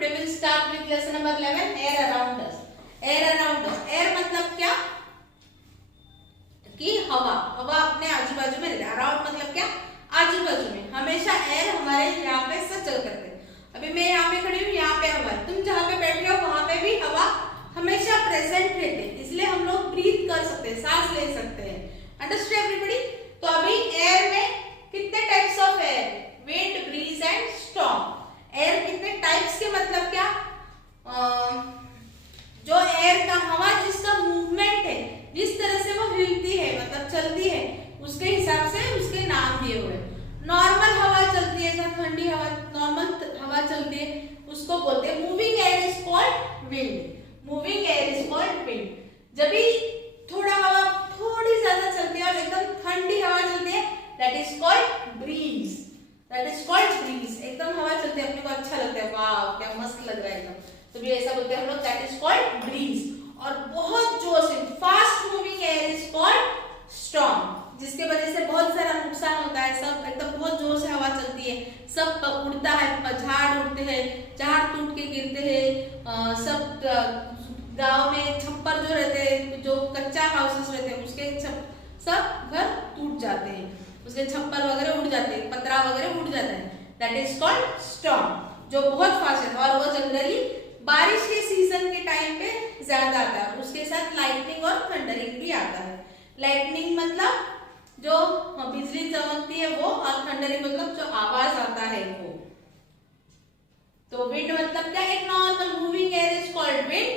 Today we'll start with lesson number 11, air around us. Air around us. Air मतलब क्या कि हवा, हवा अपने आजू बाजू में रहती है. अराउंड मतलब क्या, आजू बाजू में. हमेशा एयर हमारे यहाँ पे सचल करते हैं. अभी मैं यहाँ पे खड़ी हूँ, यहाँ पे हवा है. तुम जहाँ पे बैठे हो वहां पे भी हवा हमेशा प्रेजेंट रहते हैं. इसलिए हम लोग ब्रीथ कर सकते हैं, सांस ले सकते हैं. Understand everybody? तो अभी एयर में कितने types of air, wind, breeze and storm. Air कितने टाइप्स के मतलब क्या, जो एयर का हवा जिसका मूवमेंट है, जिस तरह से वो हिलती है मतलब चलती है, उसके हिसाब से उसके नाम दिए हुए. नॉर्मल हवा चलती है, जैसे ठंडी हवा, नॉर्मल हवा चलती है, उसको बोलते हैं moving air is called wind. Moving air is called wind. जब भी थोड़ा हवा थोड़ी ज्यादा चलती है और एकदम ठंडी हवा चलती है, that is called breeze. That is called breeze. एकदम हवा चलती है, अपने को अच्छा लगता है, वाह क्या मस्त लग रहा है एकदम, तो भी ऐसा बोलते हैं हम लोग, दैट इज कॉल्ड ब्रीज. और बहुत जोर से fast moving air is called storm, जिसके वजह से बहुत सारा नुकसान होता है. सब एकदम बहुत जोर से हवा चलती है, सब उड़ता है, झाड़ उड़ते हैं, झाड़ टूट के गिरते हैं. सब गांव में छप्पर जो रहते हैं, जो कच्चा हाउसेस रहते हैं, उसके सब घर टूट जाते हैं, उसके छप्पर वगैरह उड़ जाते हैं, पतरा वगैरह उड़ जाता है. दैट इज कॉल्ड स्टॉर्म, जो बहुत फास्ट है. और वो जनरली बारिश के सीजन के टाइम पे ज्यादा आता है. उसके साथ लाइटनिंग और थंडरिंग भी आता है. लाइटनिंग मतलब जो बिजली चमकती है वो, और थंडरिंग मतलब जो आवाज आता है वो. तो विंड मतलब क्या, एक normal moving air is called wind,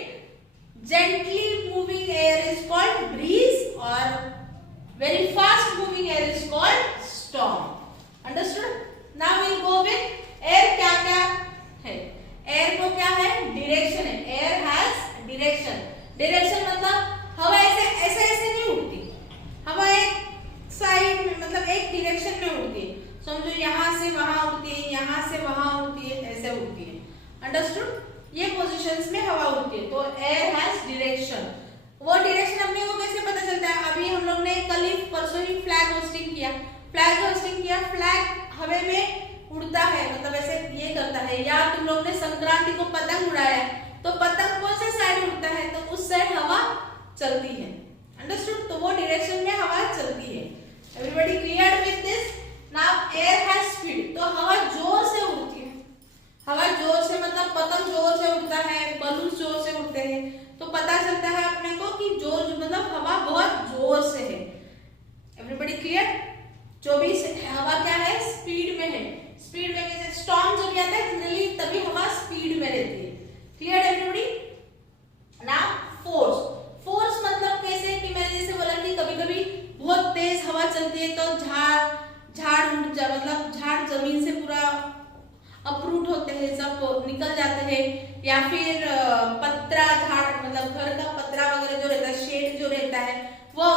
gently moving air is called breeze, और very fast moving air is called storm. Understood? Now we'll go with air. क्या क्या है एयर को, क्या है, डायरेक्शन है. Air has direction. डायरेक्शन मतलब हवा ऐसे ऐसे ऐसे नहीं उड़ती, हवा एक साइड में मतलब एक डायरेक्शन में उड़ती है. समझो यहाँ से वहां उड़ती है, यहाँ से वहां उड़ती है, ऐसे उड़ती है. अंडरस्टूड? ये पोजिशंस में हवा उड़ती है. तो एयर हैज डायरेक्शन. वो डायरेक्शन अपने को कैसे पता चलता है? अभी हम लोग ने कल ही परसों ही फ्लैग होस्टिंग किया. फ्लैग होस्टिंग किया, फ्लैग हवा में उड़ता है, मतलब ऐसे ये करता है. या तुम लोग ने संक्रांति को पतंग उड़ाया, तो पतंग कौन से साइड उड़ता है, तो उस साइड हवा चलती है. अंडरस्टूड? तो वो डायरेक्शन में हवा चलती है. Everybody clear with this? Now air has speed. तो हवा जोर से उड़ती है. हवा जोर से मतलब पतंग जोर से उड़ता है, बलून जोर से उड़ते हैं, तो पता चलता है अपने को कि जोर मतलब हवा बहुत जोर से है. Everybody clear? जो भी हवा क्या है, स्पीड में है. स्पीड में कैसे, स्टॉर्म जब आता है जनरली तभी हवा स्पीड में रहती है. Clear everybody? Now force. Force मतलब कैसे कि मैंने जैसे बोला कि कभी कभी बहुत तेज हवा चलती है तो झाड़ उड़ जा, मतलब झाड़ जमीन से पूरा अपरूट होते हैं, सब निकल जाते हैं. या फिर पत्रा झाड़ मतलब घर का पत्रा वगैरह जो रहता है, शेड जो रहता है, वो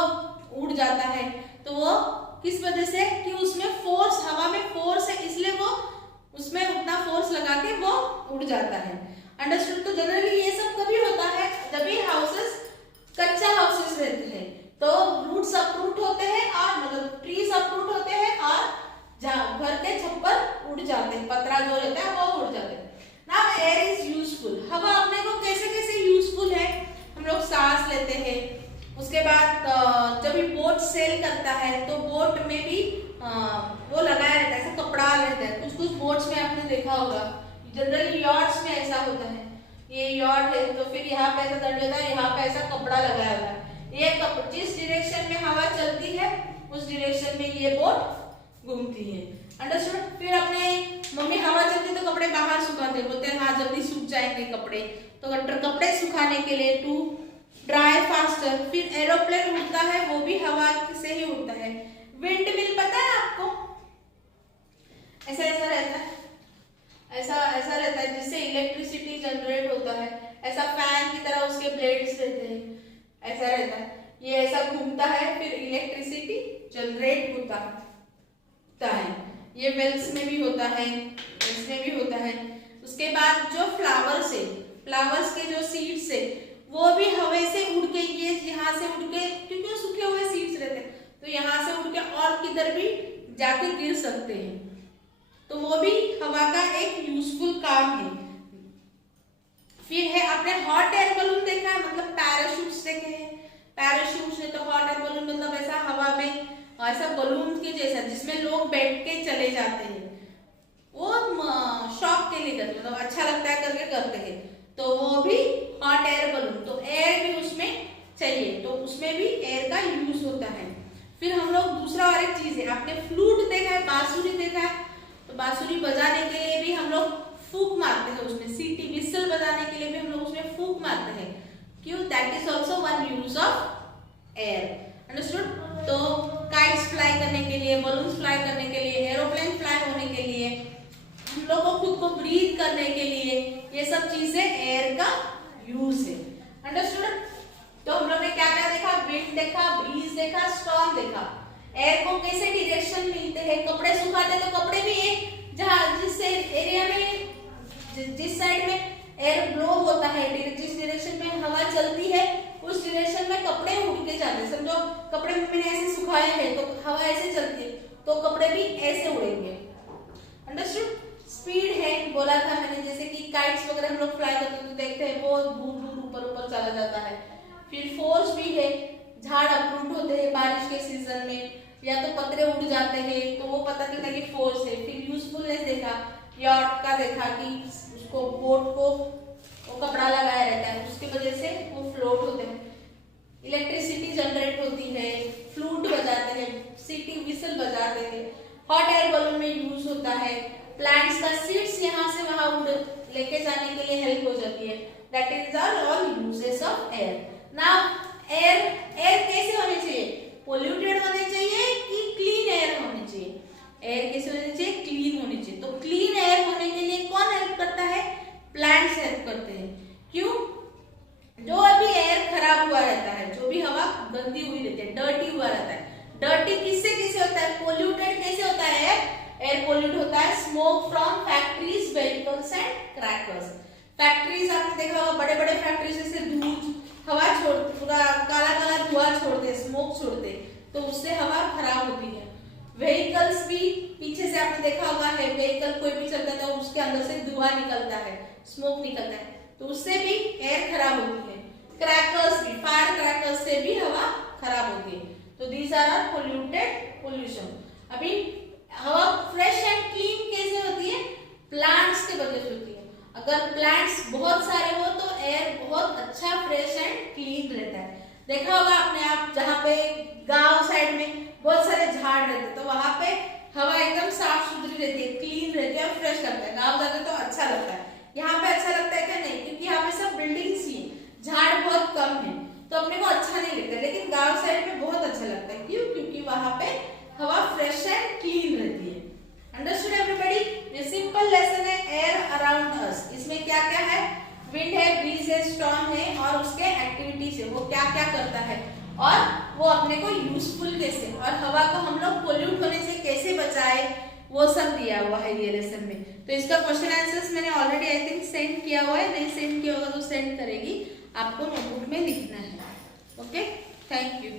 उड़ जाता है. तो वो किस वजह से कि उसमें फोर्स, हवा में फोर्स है, इसलिए वो उसमें उतना फोर्स लगा के वो उड़ जाता है. अंडरस्टूड? तो जनरली ये सब कभी होता है जब भी हाउसेस कच्चा हाउसेस रहते हैं, तो रूट्स अपरूट होते हैं और मतलब ट्रीज अपरूट होते हैं, और घर के छप्पर उड़ जाते हैं, पतरा जो रहता है वो उड़ जाते हैं. Now air is useful. हवा अपने को कैसे कैसे यूजफुल है, हम लोग सांस लेते हैं. उसके बाद जब भी बोट सेल करता है तो बोट में भी वो लगाया रहता है, ऐसा कपड़ा रहता है. कुछ कुछ बोट्स में आपने देखा होगा, जनरली यॉट्स में ऐसा होता है. ये यॉट है तो फिर यहाँ पे ऐसा दंड होता है, यहाँ पे ऐसा कपड़ा लगाया होता है. ये जिस डायरेक्शन में हवा चलती है उस डायरेक्शन में ये बोट घूमती है. अंडरस्टूड? फिर अपने मम्मी हवा चलती है तो कपड़े बाहर सुखाते, बोलते हैं हाँ जल्दी सूख जाएंगे कपड़े, तो कपड़े सुखाने के लिए टू ड्राई फास्टर. फिर एरोप्लेन उड़ता है, वो भी हवा से ही उड़ता है. विंड मिल पता है आपको? ऐसा ऐसा रहता है, ऐसा रहता है जिससे इलेक्ट्रिसिटी जनरेट होता है. ऐसा फैन की तरह उसके ब्लेड्स रहते हैं, ऐसा रहता है. ये ऐसा घूमता है, फिर इलेक्ट्रिसिटी जनरेट होता है. ये वेल्स में भी होता है, इसमें भी होता है. उसके बाद जो फ्लावर्स है, फ्लावर्स के जो सीड्स है, वो भी हवा से उड़ के, ये यहाँ से उड़ के, क्योंकि सूखे हुए सीड्स रहते हैं, तो यहाँ से उड़ के और किधर भी जाके गिर सकते हैं. तो वो भी हवा का एक यूजफुल काम है. फिर है आपने हॉट एयर बलून देखा है, मतलब पैराशूट्स देखे हैं। पैराशूट्स है तो हॉट एयर बलून मतलब ऐसा हवा में ऐसा बलून के जैसा जिसमें लोग बैठ के चले जाते हैं, वो शॉक के लिए करते, मतलब अच्छा लगता है करके करते हैं, तो वो भी हॉट एयर बलून। तो एयर भी उसमें चाहिए, तो उसमें भी एयर का यूज होता है। फिर हम लोग दूसरा और एक चीज है, आपने फ्लूट देखा है, बांसुरी देखा है, तो बांसुरी बजाने के लिए भी हम लोग फूंक मारते हैं उसमें, सीटी विसल बजाने के लिए भी हम लोग उसमें फूंक मारते हैं। क्यों? That is also one use of air. Understood? तो काइट्स फ्लाई करने के लिए, बलून्स फ्लाई करने के लिए, एरोप्लेन फ्लाई होने के लिए, हम लोग को खुद को ब्रीथ करने के लिए, ये सब चीजें एयर का यूज है। अंडरस्टूड? तो हम लोग ने क्या क्या देखा? विंड देखा, ब्रीज देखा, स्टॉर्म देखा। एयर को कैसे डायरेक्शन मिलते हैं, कपड़े सुखाते तो कपड़े भी एक जहां जिस एरिया में जिस साइड में एयर ब्लो होता है, जिस डायरेक्शन में हवा चलती है उस डायरेक्शन में कपड़े उड़ के जाते हैं। समझो कपड़े मैंने ऐसे सुखाए हैं तो हवा ऐसे चलती है तो कपड़े भी ऐसे उड़ेंगे। अंडरस्टूड? स्पीड है, बोला था मैंने, जैसे कि काइट्स वगैरह हम लोग फ्लाई करते हैं तो देखते हैं बहुत दूर दूर ऊपर ऊपर चला जाता है। फिर फोर्स भी है, झाड़ अपरूट होते हैं बारिश के सीजन में, या तो पत्ते उड़ जाते हैं तो वो पता चलता है कि फोर्स है। फिर यूजफुलनेस देखा, यॉट का देखा कि उसको बोट को वो कपड़ा लगाया रहता है, उसकी वजह से वो फ्लोट होते हैं। इलेक्ट्रिसिटी जनरेट होती है, फ्लूट बजाते हैं, सिटी विसल बजाते हैं, हॉट एयर बलून में यूज होता है। प्लांट्स का सीड्स यहाँ से वहां उड़ लेके जाने के लिए हेल्प हो जाती है। That is all uses of air. Now air कैसे होने चाहिए? पोल्यूटेड होने चाहिए कि क्लीन एयर होने चाहिए? एयर कैसे होने चाहिए? क्लीन होने चाहिए। तो क्लीन एयर होने के लिए कौन हेल्प करता है? प्लांट्स हेल्प करते हैं। क्यों? जो अभी एयर खराब हुआ रहता है, जो भी हवा गंदी हुई रहती है, डर्टी हुआ रहता है, डर्टी किससे कैसे होता है? पोल्यूटेड कैसे होता है? एयर पोल्यूट होता है smoke from factories, vehicles and crackers. Factories आपने देखा होगा, बड़े बड़े फैक्ट्रीज से धूल हवा छोड़, पूरा काला काला धुआं छोड़ते, स्मोक छोड़ते, तो उससे हवा खराब होती है। व्हीकल्स भी पीछे से आपने देखा होगा है, व्हीकल कोई भी चलता है तो उसके अंदर से धुआं निकलता है, स्मोक निकलता है, तो उससे भी एयर खराब होती है। क्रैकर्स भी, फायर क्रैकर्स से भी हवा खराब होती है। तो दीज आर पोल्यूटेड पोल्यूशन। अभी हवा फ्रेश एंड क्लीन कैसे होती है? प्लांट्स के वजह से होती है। अगर प्लांट्स बहुत सारे हो तो एयर बहुत अच्छा फ्रेश एंड क्लीन रहता है। देखा होगा आपने, आप जहाँ पे गांव साइड में बहुत सारे झाड़ रहते हैं तो वहां पे हवा एकदम साफ सुथरी रहती है, क्लीन रहती है और फ्रेश लगता है। गांव जाते तो अच्छा लगता है। यहाँ पे अच्छा लगता है क्या? नहीं, क्योंकि यहाँ पे सब बिल्डिंग्स ही है, झाड़ बहुत कम है, तो अपने को अच्छा नहीं लगता। लेकिन गांव साइड में बहुत अच्छा लगता है। क्यों? क्योंकि वहां पे हवा फ्रेश एंड क्लीन रहती है। Understood everybody? ये सिंपल लेसन है एयर अराउंड अस। इसमें क्या क्या है? विंड है, ब्रीज है, स्टॉर्म है और उसके एक्टिविटीज है, वो क्या क्या करता है और वो अपने को यूजफुल कैसे, और हवा को हम लोग पोल्यूट होने से कैसे बचाए, वो सब दिया हुआ है ये लेसन में। तो इसका क्वेश्चन आंसर्स मैंने ऑलरेडी आई थिंक सेंड किया हुआ है, नहीं सेंड किया होगा तो सेंड करेगी, आपको नोटबुक में लिखना है। Okay, thank you.